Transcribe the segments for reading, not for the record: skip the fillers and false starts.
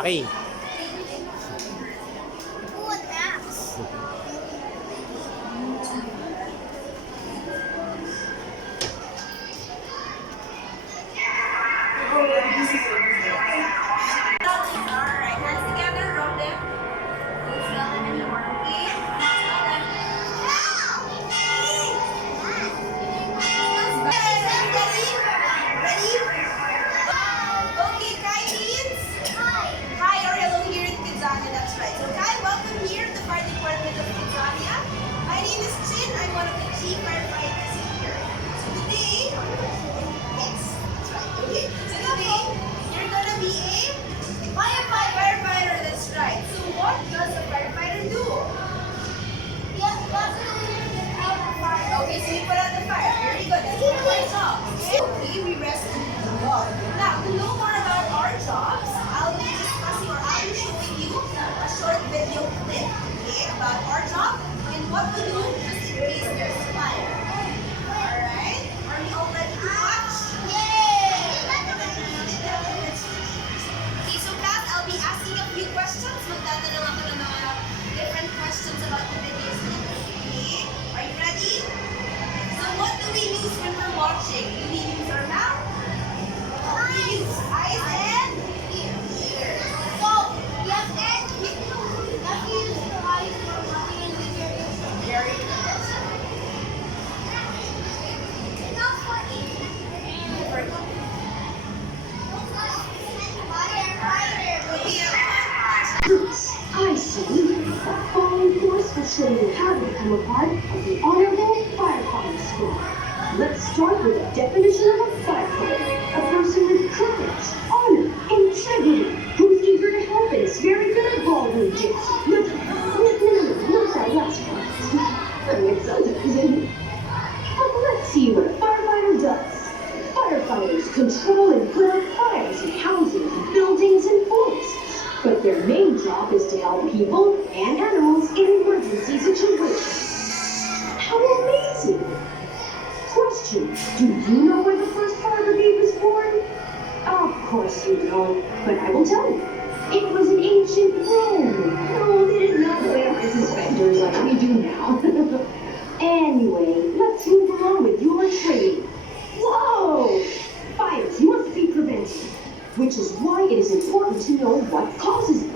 Okay. Alright, hands together, rub them. Don't smell them anymore, okay? Smell them. Ready? Okay, Kai means hi or hello here in Kidzania, that's right. So Kai, welcome here at the fire department of Kidzania. My name is Chin, I'm one of the chief firefighters here. So today, yes, that's right, okay. So today, you're gonna be a firefighter, that's right. So what does a firefighter do? Okay, so you put out the fire. Very good. That's one of our jobs. Okay, we rescue people. Now, to know more about our jobs, I'll be discussing or I'll be showing you a short video clip, okay, about our job and what to do just in case there's a fire. Alright? Are we all ready to watch? Okay, so class, I'll be asking a few questions. Magtatanong ako ng mga different questions about the videos natin. Okay? Are you ready? So what do we use when we're watching? Do we use our mouth? We use eyes and ears. Very good. I salute the following force for showing you how to become a part of the Honorable Firefighting Squad. Let's start with a definition of a firefighter. A person with courage, honor, integrity, who's eager to help and is very good at ballroom jigs. No, not that last part. I mean, sometimes. But let's see what a firefighter does. Firefighters control and put out fires in houses, buildings, and forests. But their main job is to help people and animals in emergency situations. How amazing! Question, do you know where the first fire brigade was born? Of course you don't, but I will tell you. It was in ancient Rome. No, they didn't know the way to suspenders like we do now. Anyway, let's move along with your training. Whoa! Fires must be prevented, which is why it is important to know what causes it.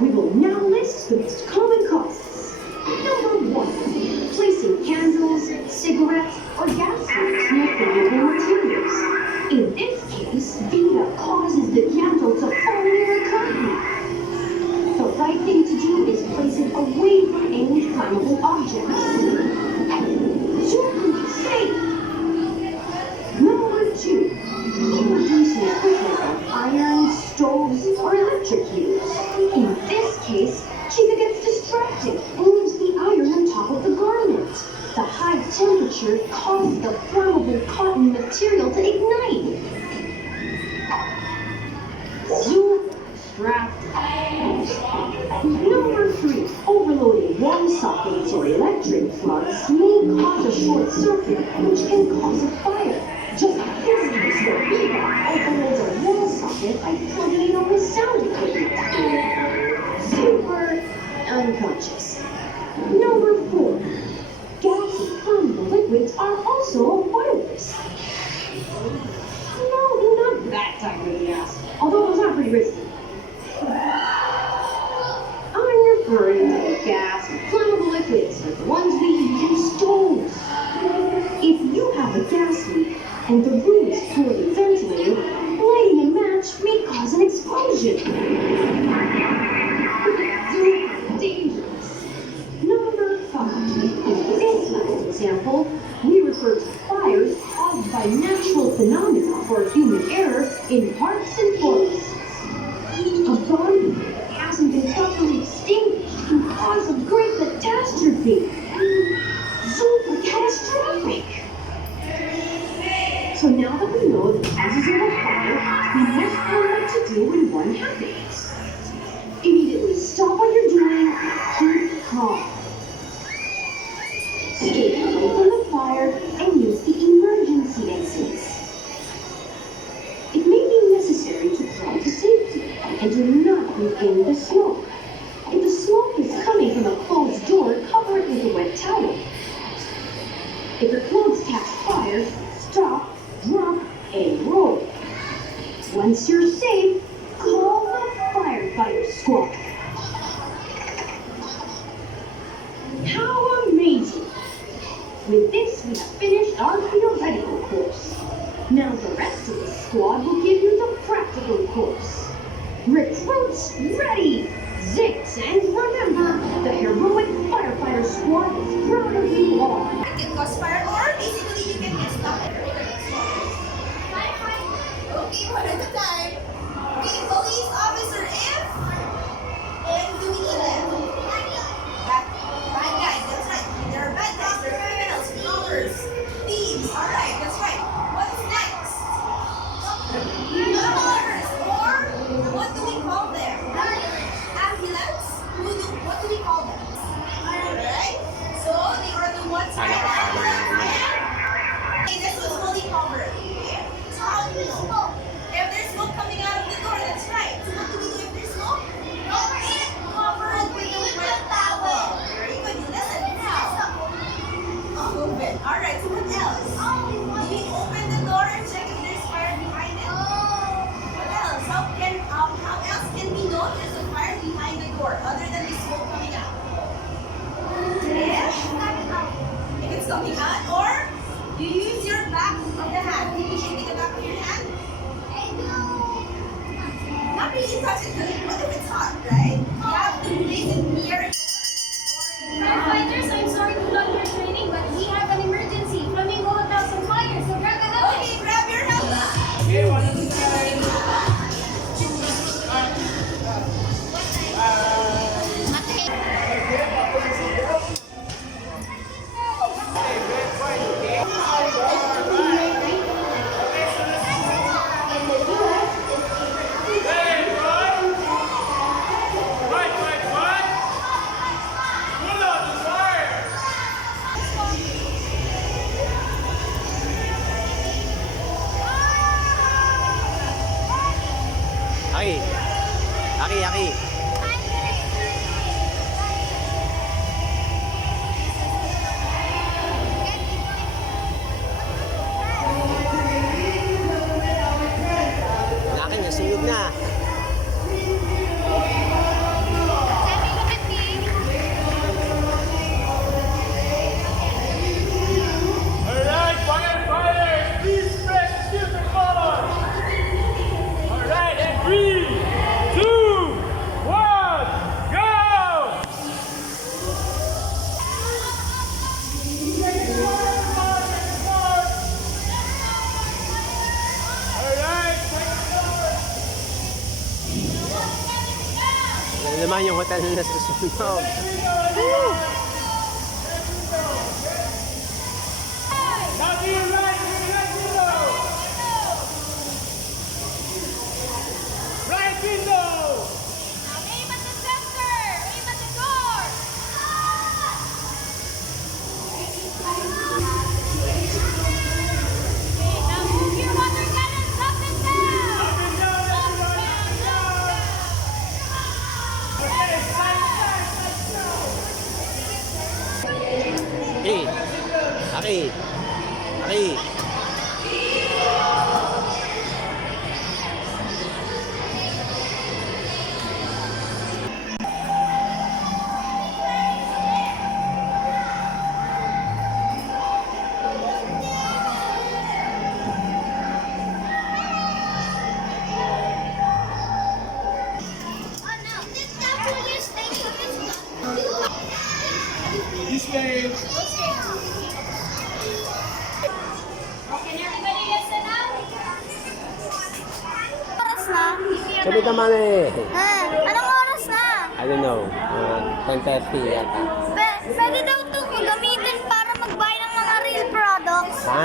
We will now list the most common causes. Number 1, placing candles, cigarettes, or gas lamps near flammable materials. In this case, Vita causes the candle to fall near a curtain. The right thing to do is place it away from any flammable objects. Super safe! Number 2, introducing equipment like iron, stoves, or electric heaters. In this case, Chica gets distracted and leaves the iron on top of the garment. The high temperature causes the flammable cotton material to ignite. Number 3, overloading wall sockets or electric plugs may cause a short circuit, which can cause a fire. Just this case where Viva overloads a wall socket by plugging it on with sound equipment. Super unconscious. Number 4, gas and flammable liquids are also a fire risk. No, not that type of gas, although those are pretty risky. I'm referring to the gas and flammable liquids, like the ones we use in stoves. If you have a gas leak and the room is poorly ventilated, lighting a match may cause an explosion. Dangerous. Number 5. In this last example, we refer to fires caused by natural phenomena or human error in parks and forests. A garden that hasn't been properly extinguished can cause a great catastrophe. Super catastrophic! So now that we know the causes of a fire, we must know what to do when one happens. Immediately stop what you're doing and keep calm. Stay away from the fire and use the emergency exits. It may be necessary to climb to safety and do go. If the clothes catch fire, stop, drop, and roll. Once you're safe, call the firefighter squad. How amazing! With this, we have finished our field medical course. Now the rest of the squad will give you the practical course. Recruits ready! Zits, and remember, the heroic firefighter squad is proud of you all. It can cause fire or basically you can get stuck. Okay, one at a time. Okay, police officer if and do we need them? Bad guys, that's right. There are bad guys, there are criminals, robbers, thieves. Alright, that's right. What's next? Robbers, or what do we call them? Ambulance? What do we call them? Alright, so they are the ones who okay, this was fully covered. Okay? So how do we know? If there's smoke coming out of the door, that's right. So what do we do if there's smoke? Cover it. Cover it with a wet towel. Very good. You listen now. Move it. Alright, so what else? Do we open the door and check if there's fire behind it? What else? How else can we know there's a fire behind the door other than the smoke coming out? If it's coming out, or you use your back of the hand. Can you shake the back of your hand? Not really touch it, what if it's hot, right? You have to place it near. Firefighters, I'm sorry to log your training, but we have an emergency. Flamingo Hotel's on fire, so grab the helmet. Okay, grab your helmet. Okay, one at a time. Aki. Akin, nasunog na. Alright, firefighters, please press the silver button. Alright, and 3, 2, 1, go! Alright, Yan naman yung hotel na nasusunog. now to your right window. Right window. Aim at the center! Aim at the door! Okay, now move your water cannons up and down! Up and down, everybody, up and down. Okay, side, let's go. Aki. This way. Can everybody listen up? Oras na? Sabi ka man eh. Anong oras na? I don't know. 10:30 yata. Pwede daw ito gamitin para mag-buy ng mga real products. Ha?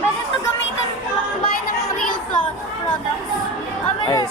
Pwede ito gamitin para mag-buy ng mga real products. Ay,